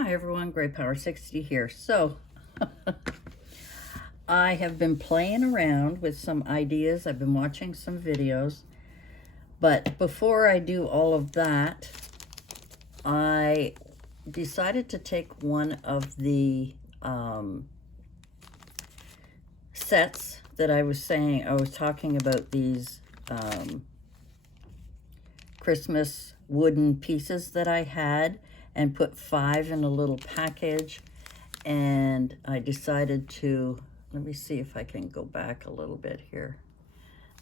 Hi everyone, Gray Power 60 here. So, I have been playing around with some ideas. I've been watching some videos. But before I do all of that, I decided to take one of the sets that I was talking about these Christmas wooden pieces that I had and put 5 in a little package. And I decided to, let me see if I can go back a little bit here.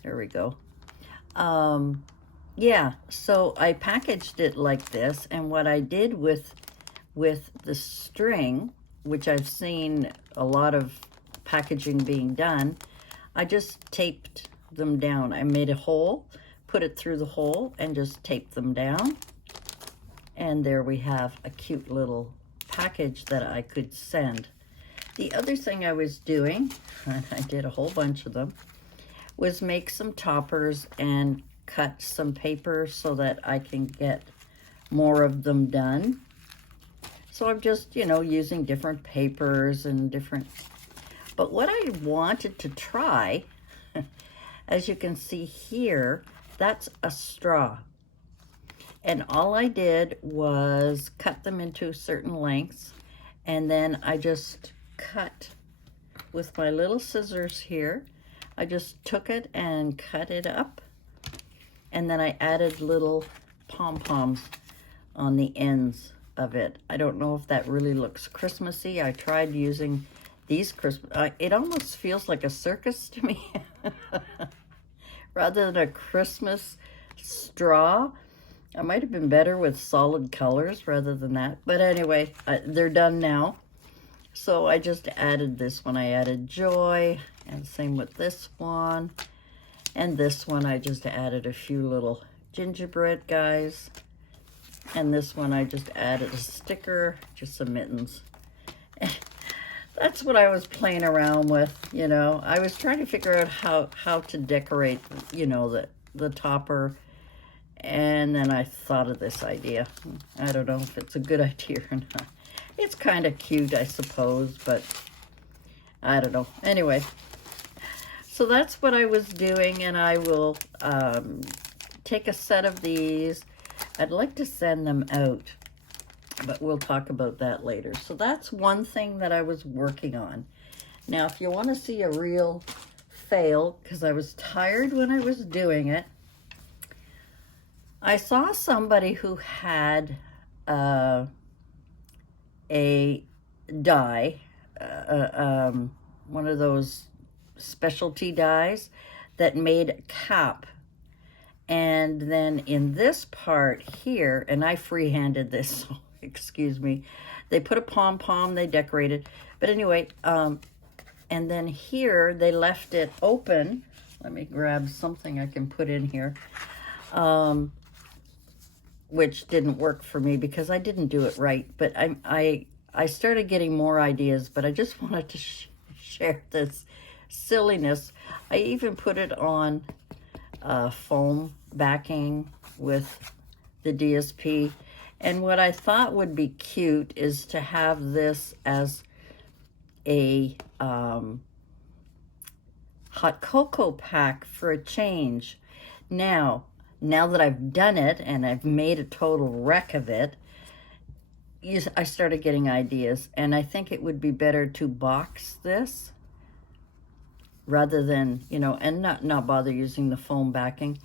There we go. Yeah, so I packaged it like this, and what I did with the string, which I've seen a lot of packaging being done, I just taped them down. I made a hole, put it through the hole, and just taped them down. And there we have a cute little package that I could send. The other thing I was doing, and I did a whole bunch of them, was make some toppers and cut some paper so that I can get more of them done. So I'm just, using different papers and different, but what I wanted to try, as you can see here, that's a straw. And all I did was cut them into certain lengths, and then I just cut with my little scissors here. I just took it and cut it up, and then I added little pom-poms on the ends of it. I don't know if that really looks Christmassy. I tried using these it almost feels like a circus to me rather than a Christmas straw. I might have been better with solid colors rather than that. But anyway, they're done now. So I just added this one. I added joy, and same with this one. And this one, I just added a few little gingerbread guys. And this one, I just added a sticker, just some mittens. That's what I was playing around with, I was trying to figure out how to decorate, the topper. And then I thought of this idea. I don't know if it's a good idea or not. It's kind of cute, I suppose, but I don't know. Anyway, so that's what I was doing, and I will take a set of these. I'd like to send them out, but we'll talk about that later. So that's one thing that I was working on. Now, if you want to see a real fail, because I was tired when I was doing it, I saw somebody who had a die, one of those specialty dies that made a cap. And then in this part here, and I freehanded this, so excuse me, they put a pom-pom, they decorated. But anyway, and then here they left it open. Let me grab something I can put in here. Which didn't work for me because I didn't do it right. But I started getting more ideas, but I just wanted to share this silliness. I even put it on foam backing with the DSP. And what I thought would be cute is to have this as a hot cocoa pack for a change. Now that I've done it and I've made a total wreck of it, I started getting ideas, and I think it would be better to box this rather than, and not bother using the foam backing,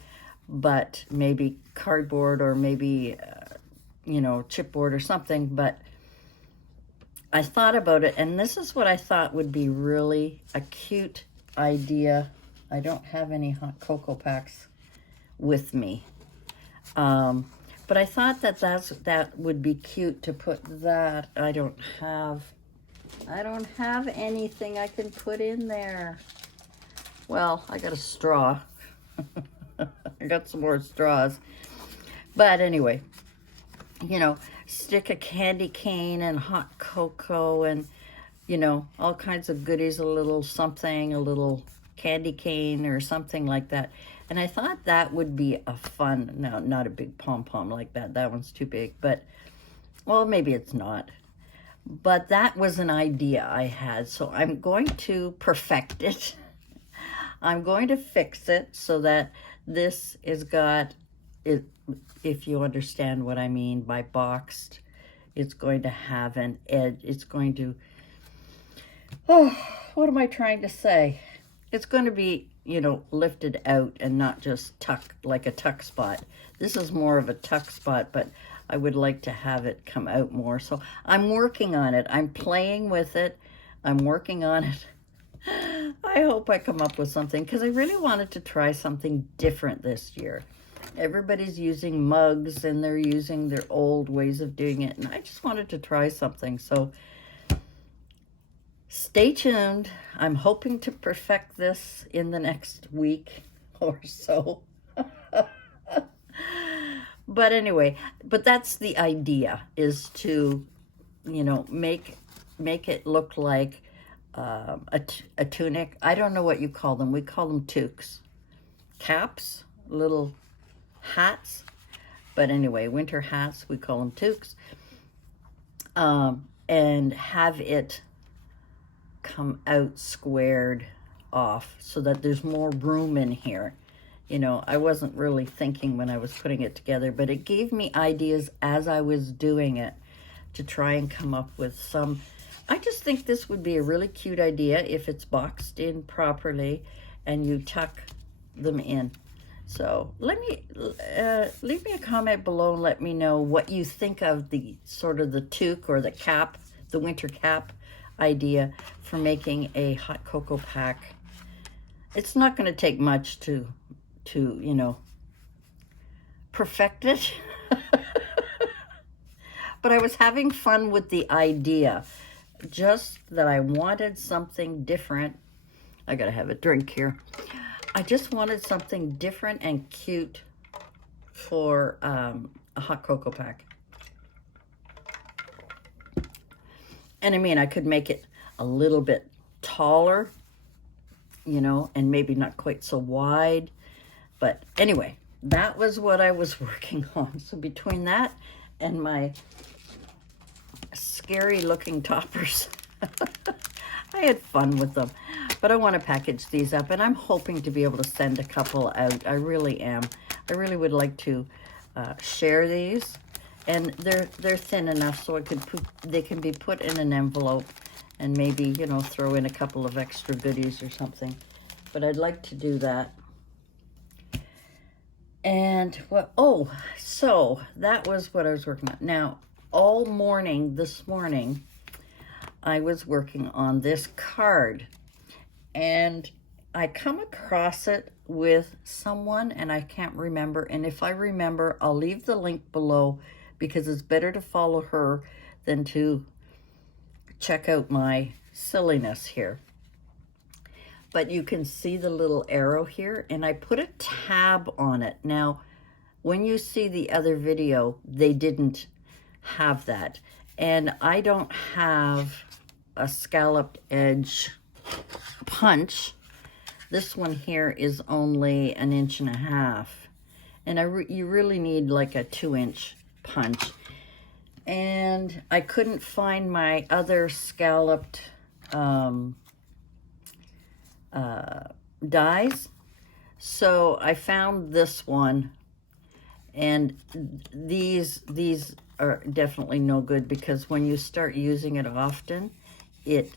but maybe cardboard or maybe, chipboard or something. But I thought about it, and this is what I thought would be really a cute idea. I don't have any hot cocoa packs with me, but I thought that would be cute to put that. I don't have anything I can put in there. Well, I got a straw. I got some more straws, but anyway, stick a candy cane and hot cocoa and all kinds of goodies, a little something, a little candy cane or something like that. And I thought that would be a fun, no, not a big pom-pom like that. That one's too big, but, well, maybe it's not. But that was an idea I had, so I'm going to perfect it. I'm going to fix it so that this is got it, if you understand what I mean by boxed. It's going to have an edge. It's going to, oh, what am I trying to say? It's going to be, lifted out and not just tuck, like a tuck spot. This is more of a tuck spot, but I would like to have it come out more. So I'm working on it. I'm playing with it. I'm working on it. I hope I come up with something, because I really wanted to try something different this year. Everybody's using mugs and they're using their old ways of doing it, and I just wanted to try something. So stay tuned. I'm hoping to perfect this in the next week or so. But anyway, that's the idea, is to, make it look like a tunic. I don't know what you call them. We call them toques. Caps, little hats. But anyway, winter hats, we call them toques. And have it come out squared off so that there's more room in here. I wasn't really thinking when I was putting it together, but it gave me ideas as I was doing it to try and come up with some. I just think this would be a really cute idea if it's boxed in properly and you tuck them in. So leave me a comment below and let me know what you think of the sort of the toque or the cap, the winter cap idea for making a hot cocoa pack. It's not going to take much to perfect it. But I was having fun with the idea, just that I wanted something different. I gotta have a drink here. I just wanted something different and cute for a hot cocoa pack. And I mean, I could make it a little bit taller, and maybe not quite so wide. But anyway, that was what I was working on. So between that and my scary looking toppers, I had fun with them. But I want to package these up, and I'm hoping to be able to send a couple out. I really am. I really would like to share these. And they're thin enough so they can be put in an envelope and maybe, throw in a couple of extra goodies or something. But I'd like to do that. And so that was what I was working on. Now, all morning this morning, I was working on this card. And I come across it with someone, and I can't remember. And if I remember, I'll leave the link below, because it's better to follow her than to check out my silliness here. But you can see the little arrow here, and I put a tab on it. Now, when you see the other video, they didn't have that. And I don't have a scalloped edge punch. This one here is only 1.5 inches. And you really need like a 2-inch punch. And I couldn't find my other scalloped dies, so I found this one, and these are definitely no good, because when you start using it often, it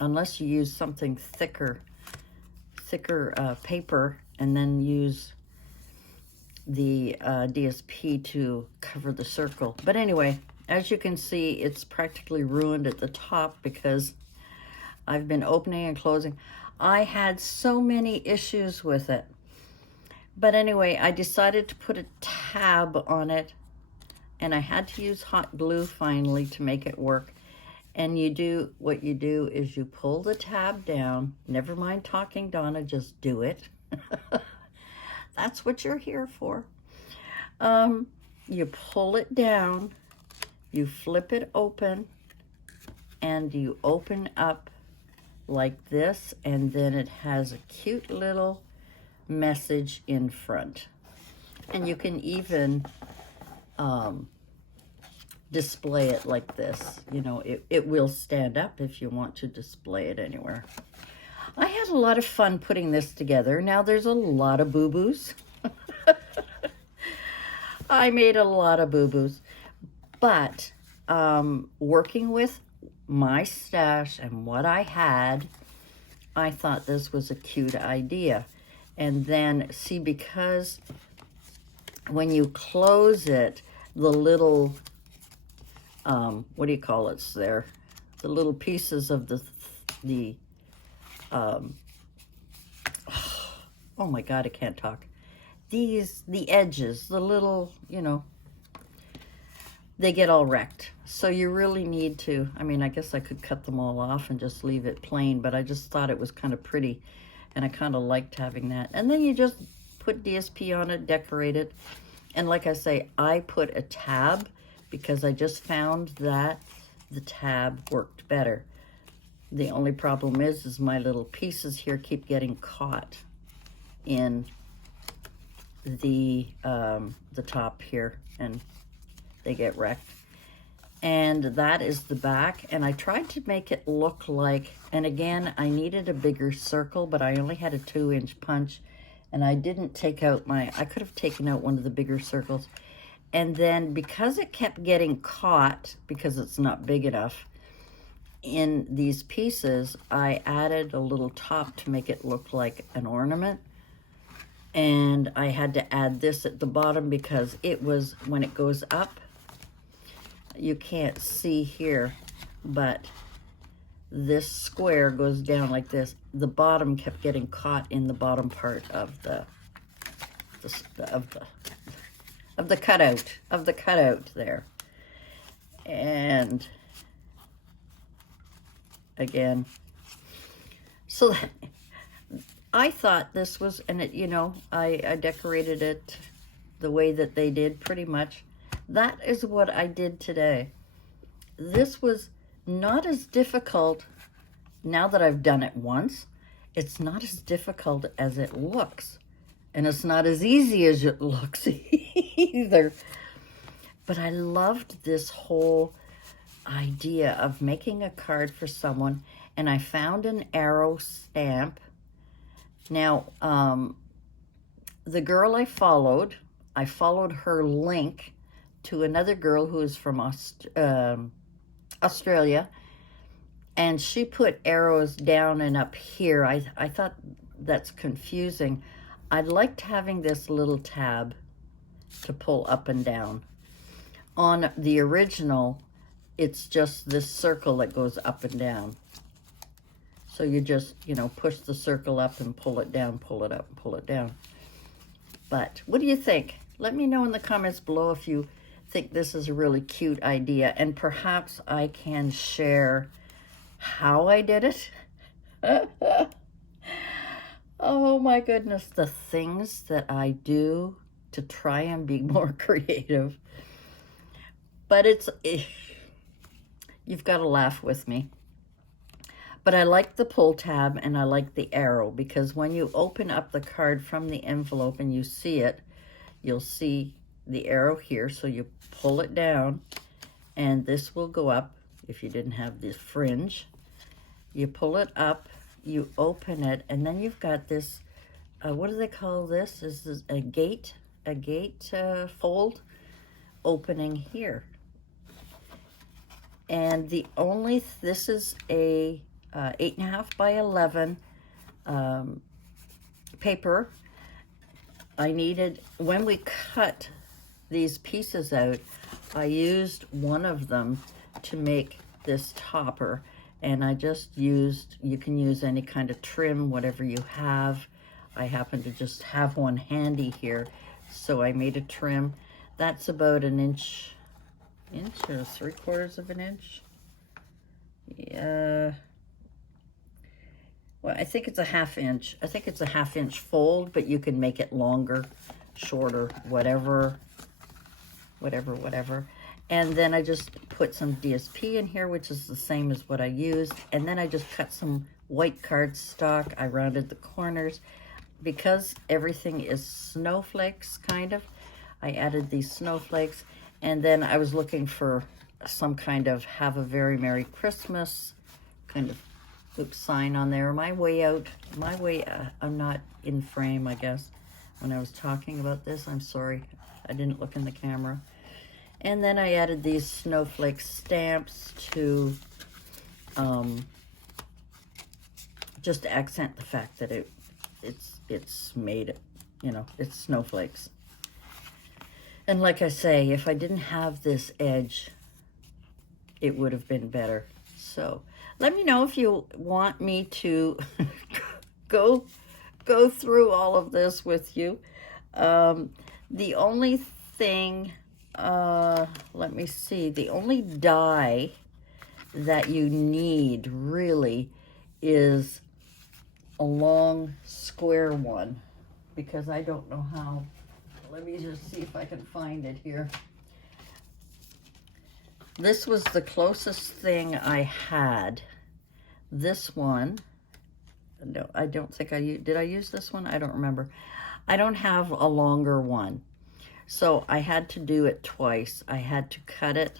unless you use something thicker paper and then use the DSP to cover the circle. But anyway, as you can see, it's practically ruined at the top because I've been opening and closing. I had so many issues with it. But anyway, I decided to put a tab on it, and I had to use hot glue finally to make it work. And what you do is you pull the tab down. Never mind talking, Donna, just do it. That's what you're here for. You pull it down, you flip it open, and you open up like this, and then it has a cute little message in front. And you can even display it like this. You know, it will stand up if you want to display it anywhere. I had a lot of fun putting this together. Now there's a lot of boo-boos. I made a lot of boo-boos. But working with my stash and what I had, I thought this was a cute idea. And then, see, because when you close it, the little, what do you call it there? The little pieces of the oh my God, I can't talk. The edges, the little, you know, they get all wrecked. So you really need to, I mean, I guess I could cut them all off and just leave it plain, but I just thought it was kind of pretty, and I kind of liked having that. And then you just put DSP on it, decorate it. And like I say, I put a tab because I just found that the tab worked better. The only problem is my little pieces here keep getting caught in the top here, and they get wrecked. And that is the back, and I tried to make it look like, and again, I needed a bigger circle, but I only had a 2-inch punch, and I didn't take out I could have taken out one of the bigger circles. And then because it kept getting caught, because it's not big enough, in these pieces, I added a little top to make it look like an ornament. And I had to add this at the bottom because it was, when it goes up, you can't see here, but this square goes down like this. The bottom kept getting caught in the bottom part of the cutout there. And again, so I thought this was, and it, you know, I decorated it the way that they did pretty much. That is what I did today. This was not as difficult now that I've done it once. It's not as difficult as it looks. And it's not as easy as it looks either. But I loved this whole idea of making a card for someone, and I found an arrow stamp. Now, the girl I followed her link to another girl who is from Australia, and she put arrows down and up here. I thought that's confusing. I liked having this little tab to pull up and down. On the original, it's just this circle that goes up and down. So you just, you know, push the circle up and pull it down, pull it up, and pull it down. But what do you think? Let me know in the comments below if you think this is a really cute idea, and perhaps I can share how I did it. Oh my goodness, the things that I do to try and be more creative. But you've got to laugh with me. But I like the pull tab and I like the arrow, because when you open up the card from the envelope and you see it, you'll see the arrow here. So you pull it down and this will go up if you didn't have this fringe. You pull it up, you open it, and then you've got this, what do they call this? This is a gate fold opening here. And this is a 8.5 by 11 paper. I needed, when we cut these pieces out, I used one of them to make this topper, and I just used, you can use any kind of trim, whatever you have. I happen to just have one handy here, so I made a trim. That's about an inch or 3/4 of an inch. Yeah. Well, I think it's a 1/2 inch. I think it's a 1/2 inch fold, but you can make it longer, shorter, whatever. And then I just put some DSP in here, which is the same as what I used. And then I just cut some white cardstock. I rounded the corners. Because everything is snowflakes, kind of, I added these snowflakes. And then I was looking for some kind of have a very Merry Christmas kind of little sign on there. I'm not in frame, I guess, when I was talking about this. I'm sorry, I didn't look in the camera. And then I added these snowflake stamps to just to accent the fact that it's made, you know, it's snowflakes. And like I say, if I didn't have this edge, it would have been better. So let me know if you want me to go through all of this with you. The only thing, let me see, the only die that you need really is a long square one, because I don't know how. Let me just see if I can find it here. This was the closest thing I had. This one, no, I don't think did I use this one? I don't remember. I don't have a longer one. So I had to do it twice. I had to cut it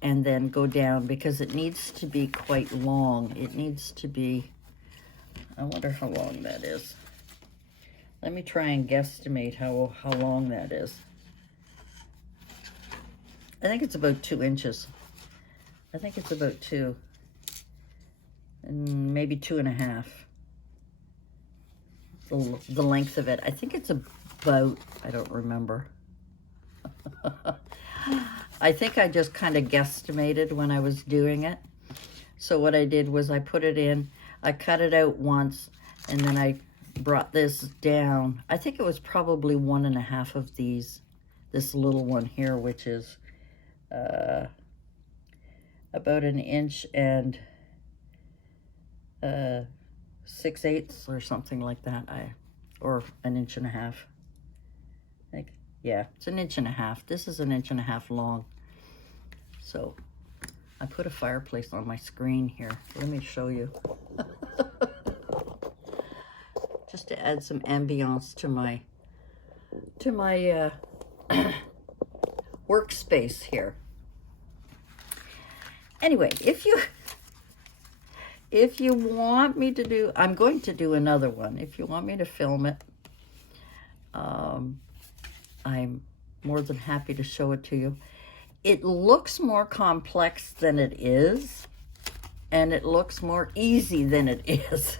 and then go down because it needs to be quite long. It needs to be, I wonder how long that is. Let me try and guesstimate how long that is. I think it's about 2 inches. I think it's about 2, and maybe 2.5. The length of it. I think it's about, I don't remember. I think I just kind of guesstimated when I was doing it. So what I did was I put it in, I cut it out once, and then I brought this down. I think it was probably 1.5 of these. This little one here, which is about 1 inch and 6/8 or something like that. Or 1.5 inches. I think, yeah, it's 1.5 inches. This is 1.5 inches long. So I put a fireplace on my screen here. Let me show you. Just to add some ambiance to my workspace here. Anyway, if you want me to do, I'm going to do another one. If you want me to film it, I'm more than happy to show it to you. It looks more complex than it is, and it looks more easy than it is,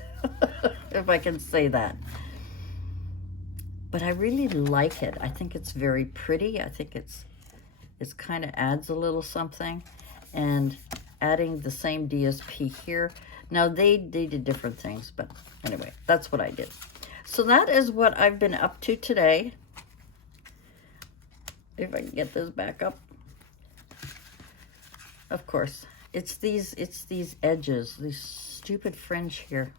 if I can say that. But I really like it. I think it's very pretty. I think it's kind of adds a little something. And adding the same DSP here. Now they did different things, but anyway, that's what I did. So that is what I've been up to today. If I can get this back up. Of course, it's these edges, these stupid fringe here,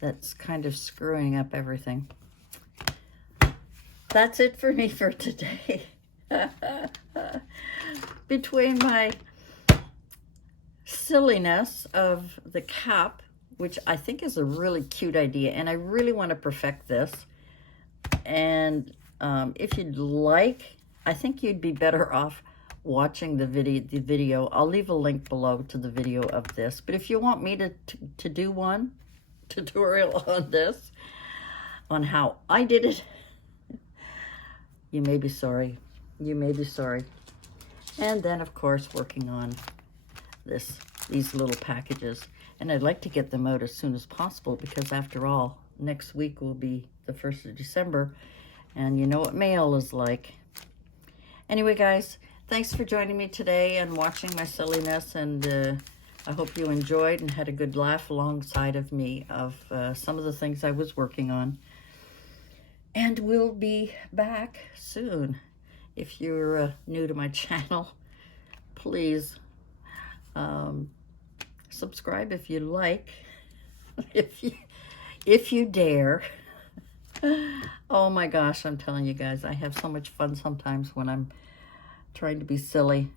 that's kind of screwing up everything. That's it for me for today. Between my silliness of the cap, which I think is a really cute idea, and I really want to perfect this. And if you'd like, I think you'd be better off watching the video. I'll leave a link below to the video of this. But if you want me to do one tutorial on this, on how I did it, you may be sorry. You may be sorry. And then, of course, working on these little packages. And I'd like to get them out as soon as possible, because after all, next week will be the 1st of December, and you know what mail is like. Anyway, guys, thanks for joining me today and watching my silliness, and I hope you enjoyed and had a good laugh alongside of me of some of the things I was working on. And we'll be back soon. If you're new to my channel, please subscribe if you like, if you dare. Oh my gosh, I'm telling you guys, I have so much fun sometimes when I'm trying to be silly,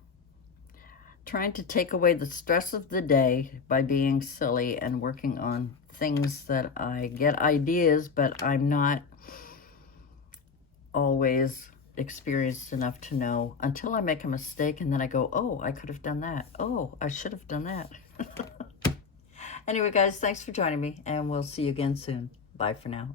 trying to take away the stress of the day by being silly and working on things that I get ideas, but I'm not always experienced enough to know until I make a mistake and then I go, oh, I could have done that. Oh, I should have done that. Anyway, guys, thanks for joining me, and we'll see you again soon. Bye for now.